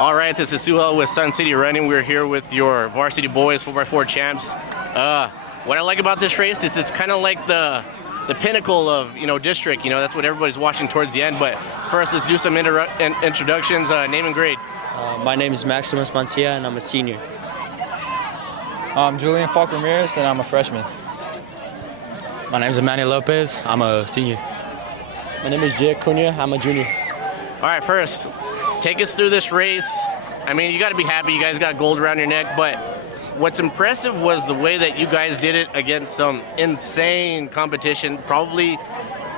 All right, this is Suhel with Sun City Running. We're here with your Varsity boys, 4x4 champs. What I like about this race is it's kind of like the pinnacle of district. That's what everybody's watching towards the end. But first, let's do some introductions. Name and grade. My name is Maximus Mancia, and I'm a senior. I'm Julian Falk Ramirez, and I'm a freshman. My name is Emmanuel Lopez. I'm a senior. My name is Jay Cunha. I'm a junior. All right, first, take us through this race. I mean, you got to be happy you guys got gold around your neck, but what's impressive was the way that you guys did it against some insane competition, probably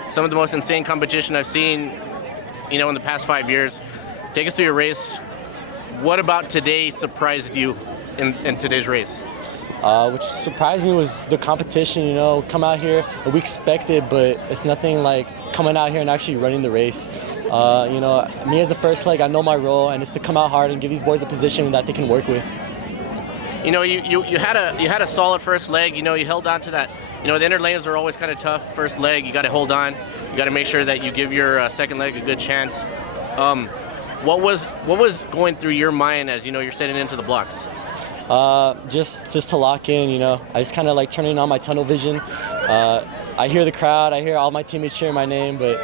some of the most insane competition I've seen, in the past 5 years. Take us through your race. What about today surprised you in today's race? Which surprised me was the competition, come out here, we expected, but it's nothing like coming out here and actually running the race. Me as a first leg, I know my role, and it's to come out hard and give these boys a position that they can work with. You had a solid first leg. You held on to that. The inner lanes are always kind of tough. First leg, you got to hold on. You got to make sure that you give your second leg a good chance. What was going through your mind as you're setting into the blocks? Just to lock in. I just kind of like turning on my tunnel vision. I hear the crowd. I hear all my teammates cheering my name, but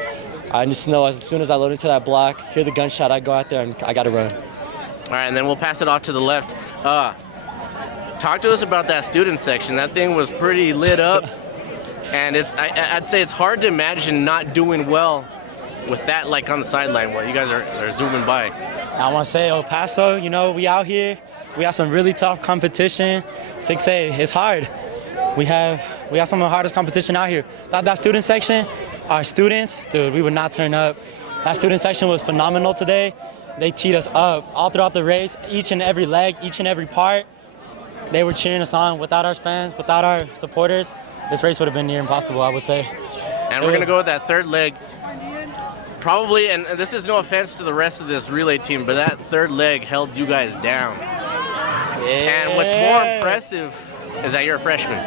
I just know as soon as I load into that block, hear the gunshot, I go out there and I got to run. All right, and then we'll pass it off to the left. Talk to us about that student section. That thing was pretty lit up, and I'd say it's hard to imagine not doing well with that like on the sideline while you guys are zooming by. I want to say El Paso, we out here. We have some really tough competition. 6A, it's hard. We have some of the hardest competition out here. That student section, our students, dude, we would not turn up. That student section was phenomenal today. They teed us up all throughout the race, each and every leg, each and every part. They were cheering us on. Without our fans, without our supporters, this race would have been near impossible, I would say. And we're going to go with that third leg. Probably, and this is no offense to the rest of this relay team, but that third leg held you guys down. Yeah. And what's more impressive is that you're a freshman.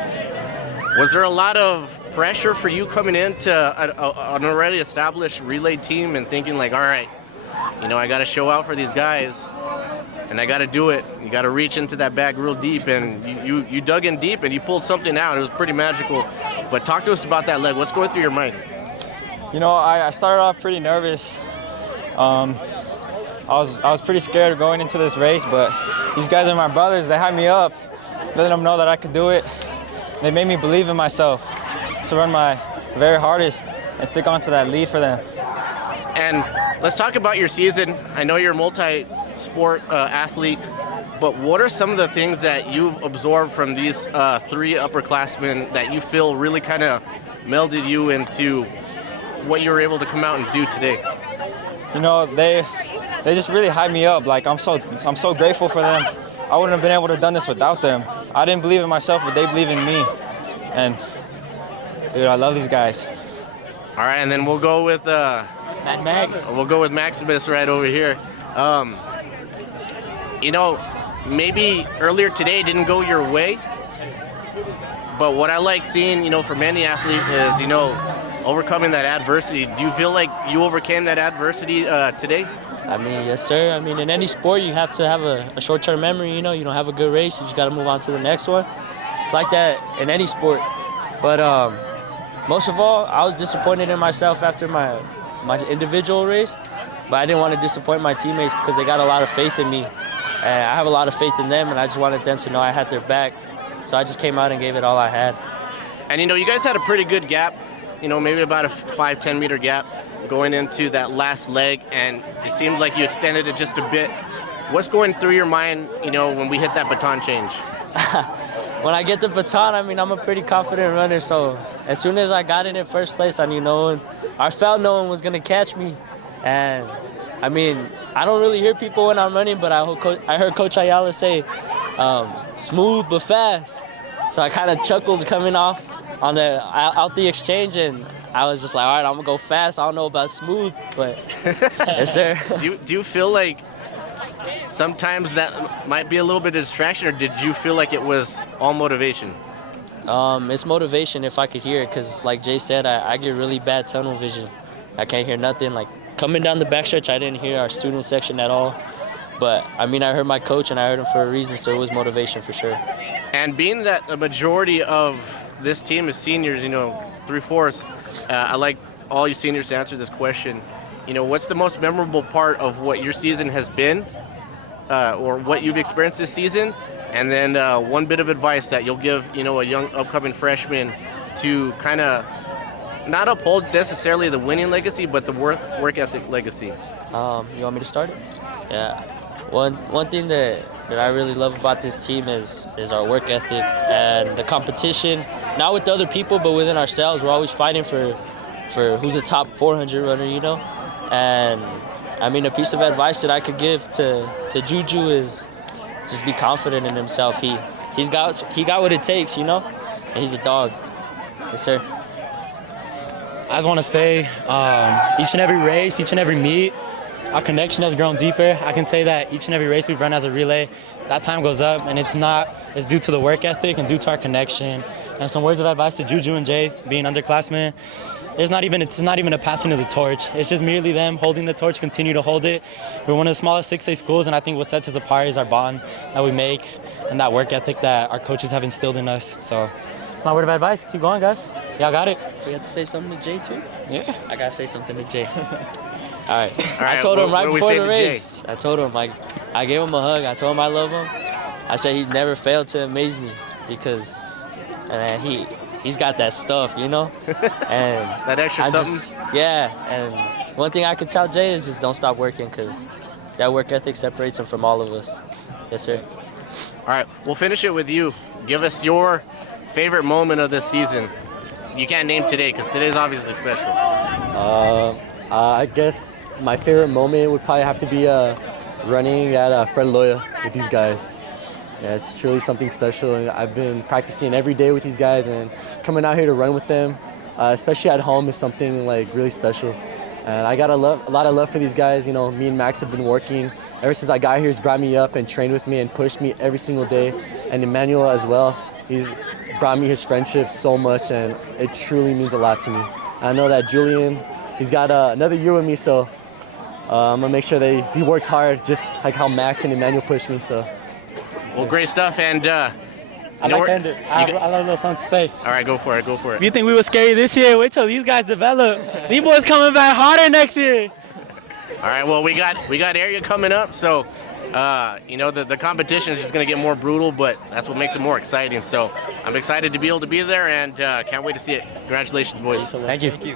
Was there a lot of pressure for you coming into an already established relay team and thinking like, all right, I got to show out for these guys, and I got to do it. You got to reach into that bag real deep, and you dug in deep and you pulled something out. It was pretty magical. But talk to us about that leg. What's going through your mind? I started off pretty nervous. I was pretty scared going into this race, but these guys are my brothers. They hyped me up, letting them know that I could do it. They made me believe in myself to run my very hardest and stick onto that lead for them. And let's talk about your season. I know you're a multi-sport athlete, but what are some of the things that you've absorbed from these three upperclassmen that you feel really kind of melded you into what you were able to come out and do today? They just really hyped me up. Like I'm so grateful for them. I wouldn't have been able to have done this without them. I didn't believe in myself, but they believe in me. And dude, I love these guys. All right, and then we'll go with We'll go with Maximus right over here. Maybe earlier today didn't go your way, but what I like seeing, from any athlete is, overcoming that adversity. Do you feel like you overcame that adversity today? Yes, sir. In any sport, you have to have a short-term memory. You don't have a good race, you just got to move on to the next one. It's like that in any sport. But most of all, I was disappointed in myself after my individual race, but I didn't want to disappoint my teammates because they got a lot of faith in me. And I have a lot of faith in them, and I just wanted them to know I had their back. So I just came out and gave it all I had. And you guys had a pretty good gap, maybe about a 5-10 meter gap going into that last leg, and it seemed like you extended it just a bit. What's going through your mind, when we hit that baton change? When I get the baton, I'm a pretty confident runner, so as soon as I got it in first place, I felt no one was going to catch me. And, I don't really hear people when I'm running, but I heard Coach Ayala say, smooth but fast. So I kind of chuckled coming off out the exchange, and I was just like, all right, I'm going to go fast. I don't know about smooth, but yes, sir. Do you feel like sometimes that might be a little bit of distraction, or did you feel like it was all motivation? It's motivation if I could hear it, because like Jay said, I get really bad tunnel vision. I can't hear nothing. Like coming down the backstretch, I didn't hear our student section at all. But I mean, I heard my coach and I heard him for a reason, so it was motivation for sure. And being that the majority of this team is seniors, 3/4, I like all you seniors to answer this question. What's the most memorable part of what your season has been, or what you've experienced this season? And then one bit of advice that you'll give, a young upcoming freshman to kind of not uphold necessarily the winning legacy, but the work ethic legacy. You want me to start it? Yeah. One thing that I really love about this team is our work ethic and the competition. Not with other people, but within ourselves. We're always fighting for who's a top 400 runner, And I mean, a piece of advice that I could give to Juju is just be confident in himself. He got what it takes, and he's a dog. Yes, sir. I just want to say, each and every race, each and every meet, our connection has grown deeper. I can say that each and every race we've run as a relay, that time goes up, and it's due to the work ethic and due to our connection. And some words of advice to Juju and Jay, being underclassmen. It's not even a passing of the torch. It's just merely them holding the torch, continue to hold it. We're one of the smallest 6A schools, and I think what sets us apart is our bond that we make and that work ethic that our coaches have instilled in us. So it's my word of advice. Keep going, guys. Y'all got it. We have to say something to Jay, too? Yeah. I got to say something to Jay. All right. I told him right before the race. I told him, I gave him a hug. I told him I love him. I said he's never failed to amaze me because he's got that stuff, And that extra something? And one thing I could tell Jay is just don't stop working because that work ethic separates him from all of us. Yes, sir. All right, we'll finish it with you. Give us your favorite moment of this season. You can't name today because today's obviously special. I guess my favorite moment would probably have to be running at Fred Loya with these guys. Yeah, it's truly something special, and I've been practicing every day with these guys, and coming out here to run with them, especially at home, is something really special. And I got a lot of love for these guys. Me and Max have been working ever since I got here. He's brought me up and trained with me and pushed me every single day, and Emmanuel as well. He's brought me his friendship so much, and it truly means a lot to me. I know that Julian, he's got another year with me, so I'm gonna make sure that he works hard, just like how Max and Emmanuel pushed me. So. Well, great stuff, and I'd like to end it. I have a little something to say. All right, go for it. If you think we were scary this year, wait till these guys develop. These boys coming back harder next year. All right, well, we got area coming up, so the competition is just going to get more brutal, but that's what makes it more exciting. So I'm excited to be able to be there, and can't wait to see it. Congratulations, boys. Thank you.